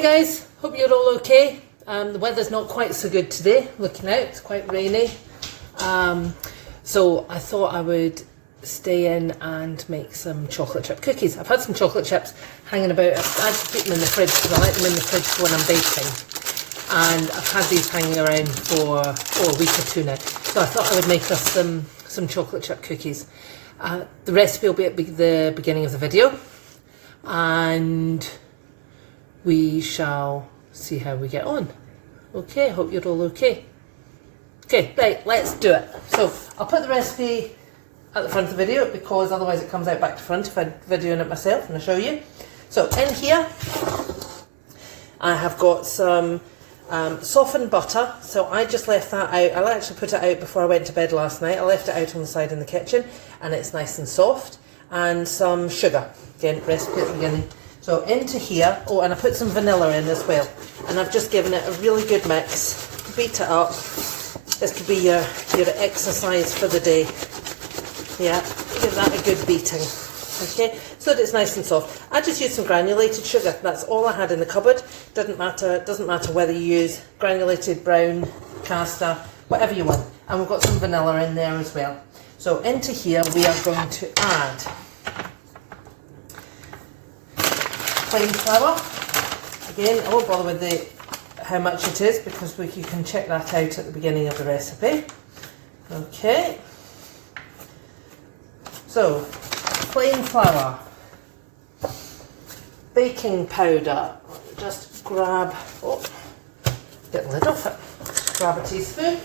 Hi guys, hope you're all okay. The weather's not quite so good today, looking out, it's quite rainy. So I thought I would stay in and make some chocolate chip cookies. I've had some chocolate chips hanging about. I just keep them in the fridge because I like them in the fridge for when I'm baking. And I've had these hanging around for a week or two now. So I thought I would make us some chocolate chip cookies. The recipe will be at the beginning of the video. And we shall see how we get on. Okay, hope you're all okay. Okay, right, let's do it. So I'll put the recipe at the front of the video because otherwise it comes out back to front if I'm videoing it myself and I'll show you. So in here I have got some softened butter. So I just left that out. I actually put it out before I went to bed last night. I left it out on the side in the kitchen and it's nice and soft. And some sugar. Again, recipe at the beginning. So into here, oh, and I put some vanilla in as well. And I've just given it a really good mix. Beat it up. This could be your exercise for the day. Yeah, give that a good beating. Okay, so that it's nice and soft. I just used some granulated sugar. That's all I had in the cupboard. Doesn't matter whether you use granulated brown, caster, whatever you want. And we've got some vanilla in there as well. So into here we are going to add plain flour. Again, I won't bother with how much it is because you can check that out at the beginning of the recipe. Okay. So, plain flour, baking powder. Just grab, get the lid off it. Grab a teaspoon.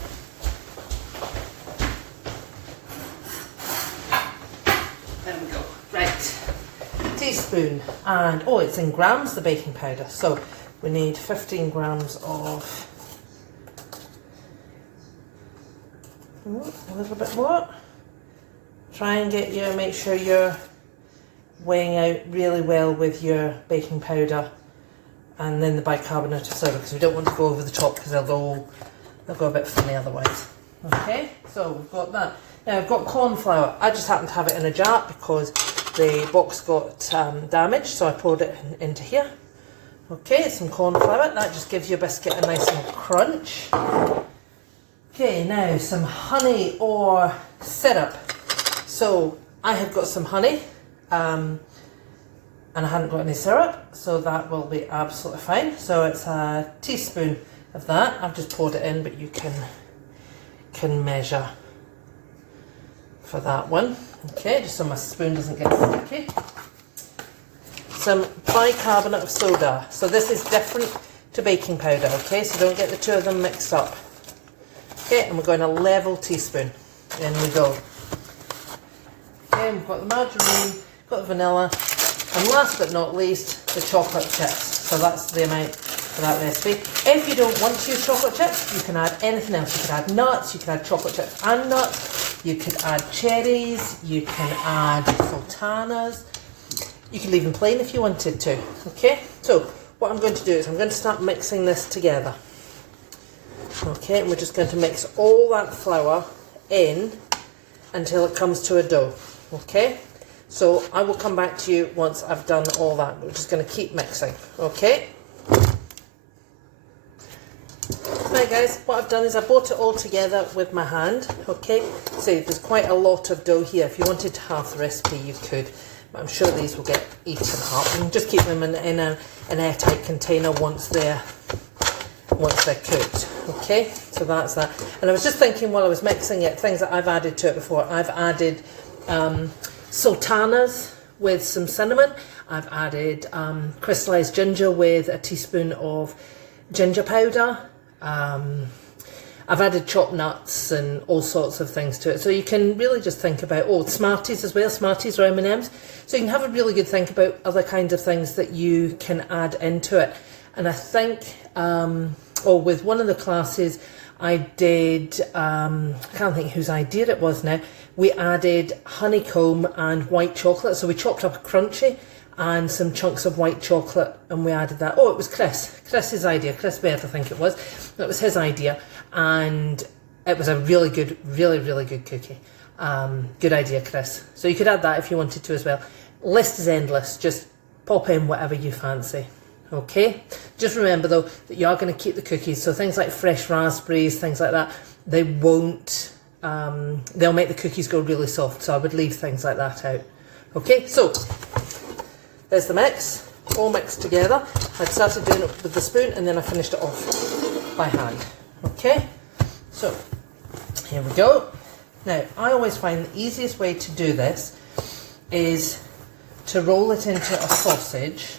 There we go. Right. Teaspoon. And, it's in grams, the baking powder. So, we need 15 grams of, a little bit more. Try and make sure you're weighing out really well with your baking powder and then the bicarbonate of soda because we don't want to go over the top because they'll go a bit funny otherwise. Okay, so we've got that. Now I've got corn flour. I just happen to have it in a jar because the box got damaged, so I poured it into here. Okay, some corn flour. That just gives your biscuit a nice little crunch. Okay, now some honey or syrup. So I have got some honey and I hadn't got any syrup, so that will be absolutely fine. So it's a teaspoon of that. I've just poured it in, but you can measure for that one. Okay, just so my spoon doesn't get sticky. Some bicarbonate of soda. So this is different to baking powder, okay? So don't get the two of them mixed up. Okay, and we're going a level teaspoon. In we go. Okay, we've got the margarine, got the vanilla, and last but not least, the chocolate chips. So that's the amount for that recipe. If you don't want to use chocolate chips, you can add anything else. You could add nuts, you could add chocolate chips and nuts, you could add cherries, you can add sultanas, you could leave them plain if you wanted to. Okay, so what I'm going to do is I'm going to start mixing this together. Okay, and we're just going to mix all that flour in until it comes to a dough. Okay, so I will come back to you once I've done all that. We're just going to keep mixing. Okay. Right guys, what I've done is I brought it all together with my hand. Okay, so there's quite a lot of dough here. If you wanted to halve the recipe, you could, but I'm sure these will get eaten up. You can just keep them in an airtight container once they're cooked. Okay, so that's that. And I was just thinking while I was mixing it, things that I've added to it before. I've added sultanas with some cinnamon. I've added crystallized ginger with a teaspoon of ginger powder. I've added chopped nuts and all sorts of things to it. So you can really just think about, Smarties as well, Smarties or M&Ms. So you can have a really good think about other kinds of things that you can add into it. And I think, with one of the classes I did, I can't think whose idea it was now, we added honeycomb and white chocolate. So we chopped up a crunchy and some chunks of white chocolate and we added that. It was Chris's idea, Chris Baird I think it was. That was his idea and it was a really good, really good cookie. Good idea, Chris. So you could add that if you wanted to as well. List is endless, just pop in whatever you fancy. Okay, just remember though that you are going to keep the cookies, so things like fresh raspberries, things like that, they won't, they'll make the cookies go really soft, so I would leave things like that out. Okay, so there's the mix, all mixed together. I started doing it with the spoon and then I finished it off by hand. Okay, so here we go. Now, I always find the easiest way to do this is to roll it into a sausage.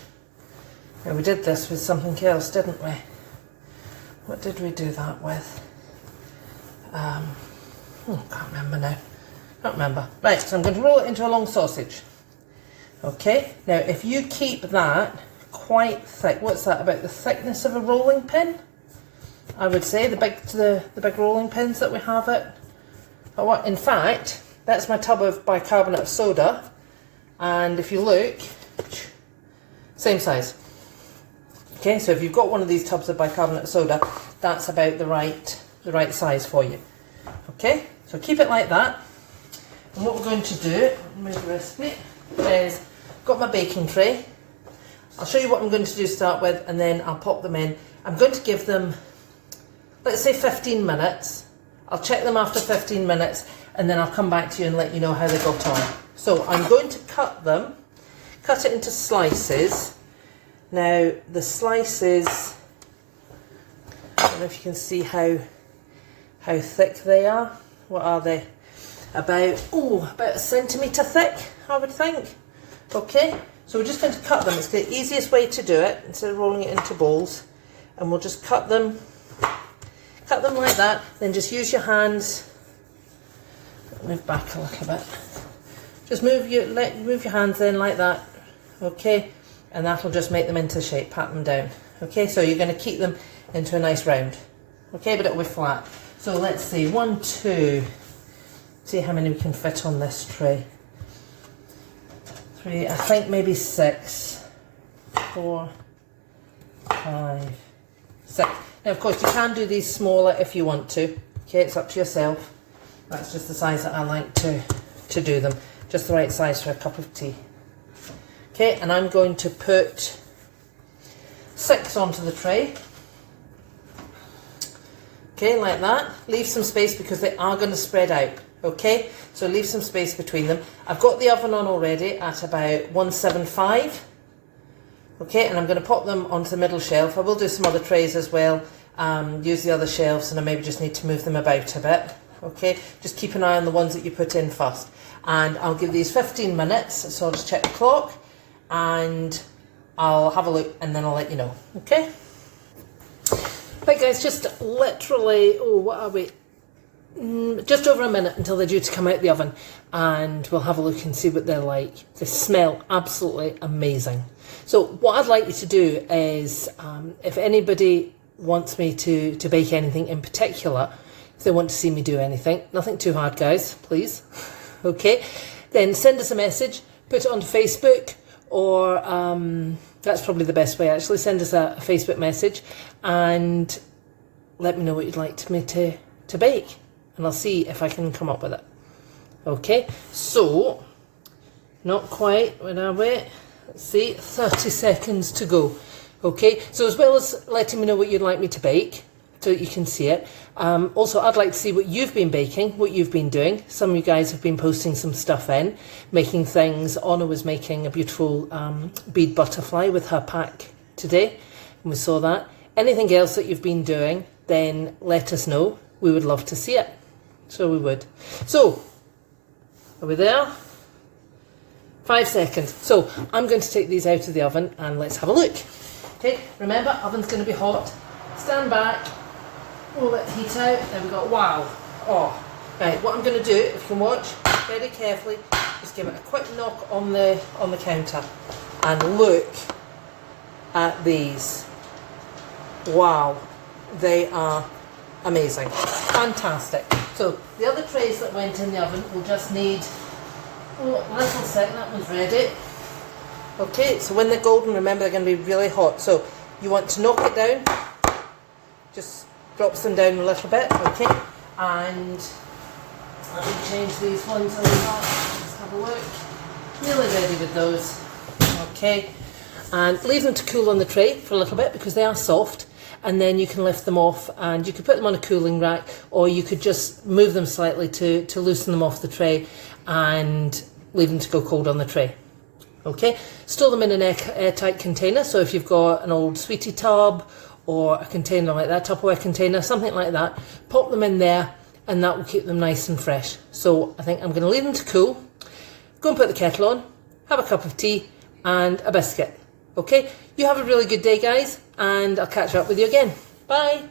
Now, we did this with something else, didn't we? What did we do that with? Can't remember now. Can't remember. Right, so I'm going to roll it into a long sausage. Okay, now if you keep that quite thick, what's that, about the thickness of a rolling pin? I would say, the big rolling pins that we have it. In fact, that's my tub of bicarbonate of soda, and if you look, same size. Okay, so if you've got one of these tubs of bicarbonate of soda, that's about the right size for you. Okay, so keep it like that. And what we're going to do, move the recipe, is got my baking tray. I'll show you what I'm going to do to start with, and then I'll pop them in. I'm going to give them, let's say 15 minutes. I'll check them after 15 minutes, and then I'll come back to you and let you know how they got on. So I'm going to cut it into slices. Now the slices, I don't know if you can see how thick they are. What are they? About a centimetre thick, I would think. Okay, so we're just going to cut them. It's the easiest way to do it, instead of rolling it into balls. And we'll just cut them like that. Then just use your hands. Move back a little bit. Just move your hands in like that. Okay, and that'll just make them into shape. Pat them down. Okay, so you're going to keep them into a nice round. Okay, but it'll be flat. So let's see, 1, 2. See how many we can fit on this tray. 3, I think maybe 6, 4, 5, 6. Now, of course, you can do these smaller if you want to. Okay, it's up to yourself. That's just the size that I like to do them. Just the right size for a cup of tea. Okay, and I'm going to put 6 onto the tray. Okay, like that. Leave some space because they are going to spread out. Okay, so leave some space between them. I've got the oven on already at about 175. Okay, and I'm going to pop them onto the middle shelf. I will do some other trays as well. Use the other shelves, and I maybe just need to move them about a bit. Okay, just keep an eye on the ones that you put in first. And I'll give these 15 minutes, so I'll just check the clock, and I'll have a look, and then I'll let you know. Okay. Right guys, just literally, what are we? Just over a minute until they're due to come out of the oven, and we'll have a look and see what they're like. They smell absolutely amazing. So what I'd like you to do is, if anybody wants me to bake anything in particular, if they want to see me do anything, nothing too hard guys, please, okay, then send us a message, put it onto Facebook, or that's probably the best way actually. Send us a Facebook message and let me know what you'd like me to bake, and I'll see if I can come up with it. Okay, so not quite, when I wait, let's see, 30 seconds to go. Okay, so as well as letting me know what you'd like me to bake so that you can see it, also I'd like to see what you've been baking, what you've been doing. Some of you guys have been posting some stuff in, making things. Anna was making a beautiful bead butterfly with her pack today, and we saw that. Anything else that you've been doing, then let us know. We would love to see it. So we would. So, are we there? 5 seconds. So, I'm going to take these out of the oven and let's have a look. Okay, remember, oven's going to be hot. Stand back. Roll that heat out. There we go. Wow. Oh. Right, what I'm going to do, if you can watch very carefully, just give it a quick knock on the counter and look at these. Wow. They are amazing. Fantastic. So the other trays that went in the oven will just need a little sec. That one's ready. Okay, so when they're golden, remember they're going to be really hot. So you want to knock it down. Just drops them down a little bit. Okay, and let me change these ones a little. Let's have a look. Nearly ready with those. Okay, and leave them to cool on the tray for a little bit because they are soft, and then you can lift them off and you could put them on a cooling rack, or you could just move them slightly to loosen them off the tray and leave them to go cold on the tray. Okay, store them in an airtight container. So if you've got an old Suzie tub or a container like that, Tupperware container, something like that, pop them in there and that will keep them nice and fresh. So I think I'm going to leave them to cool, go and put the kettle on, have a cup of tea and a biscuit. Okay, you have a really good day, guys, and I'll catch up with you again. Bye.